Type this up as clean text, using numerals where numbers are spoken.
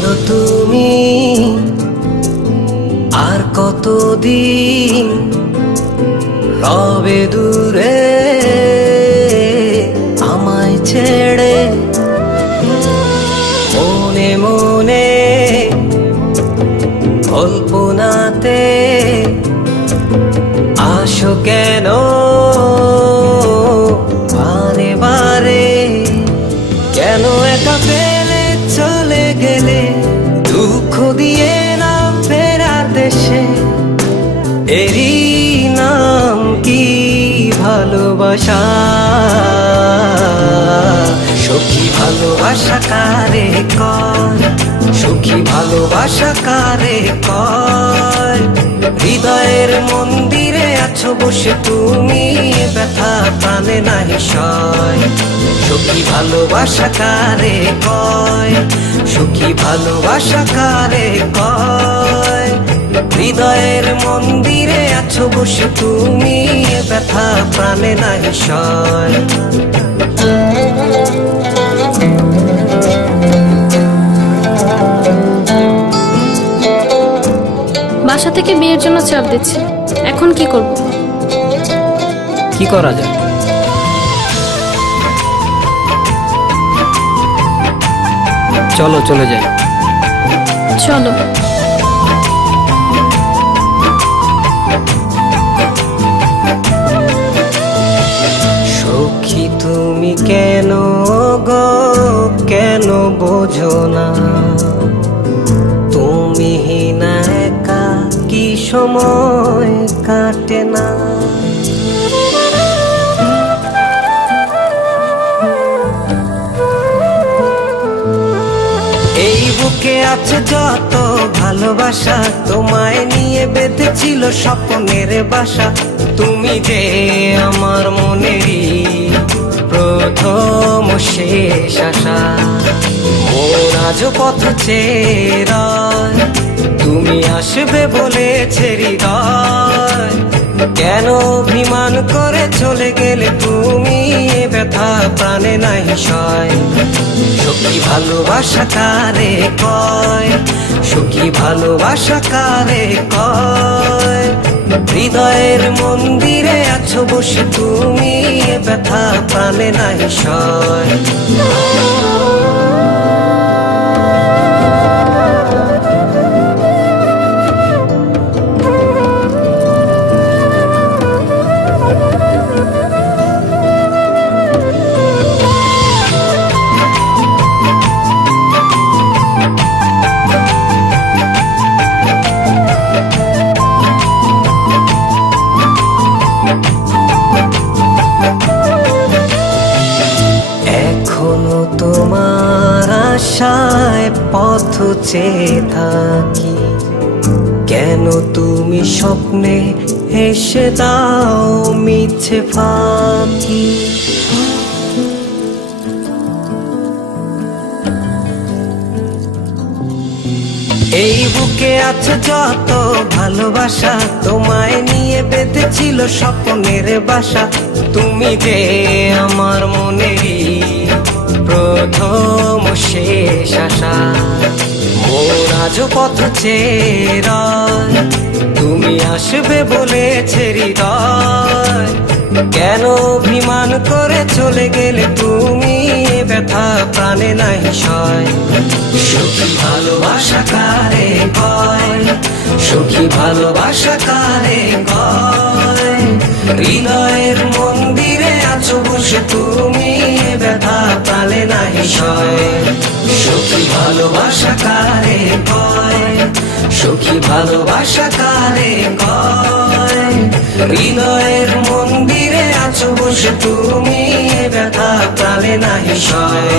বলো তুমি আর কতদিন রবে দূরে আমায় ছেড়ে? মনে মনে কল্পনাতে আসো কেন বারে বারে? কেন একা ফেলে চলে গেলে দুঃখ দিয়ে না ফেরার দেশে? এরই নাম কি ভালোবাসা? সখী ভালোবাসা কারে কয়? সখী ভালোবাসা কারে কয়? হৃদয়ের মন্দিরে আছো বসে তুমি, ব্যথা প্রাণে নাহি সয়। সখী ভালোবাসা কারে কয়? সখী ভালোবাসা কারে কয়? হৃদয়ের মন্দিরে আছো বসে তুমি, ব্যথা প্রাণে নাহি সয়। বাসা থেকে বিয়ের জন্য চাপ দিচ্ছে, এখন কি করব? কি করা যায়? চলো চলে যাই। চলো। সখী তুমি কেন গো, কেন বোঝো না? তুমি না একা কি সময় কাটে না? এই বুকে আছে যত ভালোবাসা, তোমায় নিয়ে বেঁধেছিল স্বপ্নের বাসা। তুমি যে আমার মনেরই প্রথম শেষ আশা। মোর আজ পথ চেয়ে তুমি আসবে বলেছে হৃদয়। কেন অভিমান করে চলে গেলে তুমি, ব্যথা প্রাণে নাহি সয়। সখী ভালোবাসা কারে কয়? সখী ভালোবাসা কারে কয়? হৃদয়ের মন্দিরে আছো বসে তুমি, ব্যথা প্রাণে নাহি সয়। এখনো তোমার আশায় পথ চেয়ে থাকি, কেন তুমি স্বপ্নে হেসে দাও মিছে ফাঁকি? এই বুকে আছে যত ভালোবাসা, তোমায় নিয়ে বেঁধেছিল স্বপ্নের বাসা। তুমি যে আমার মনেরই প্রথম শেষ আশা। মোর আজ পথ চেয়ে তুমি আসবে বলেছে হৃদয়। কেন অভিমান করে চলে গেলে তুমি, ব্যথা প্রাণে নাহি সয়। সখী ভালোবাসা কারে কয়? সখী ভালোবাসা কারে কয়? হৃদয়ের মন্দিরে আছো বসে তুমি, ব্যথা প্রাণে নাহি সয়। সখী ভালোবাসা কারে কয়? সখী ভালোবাসা কারে কয়? হৃদয়ের মন্দিরে আছো বসে তুমি, ব্যথা প্রাণে নাহি সয়।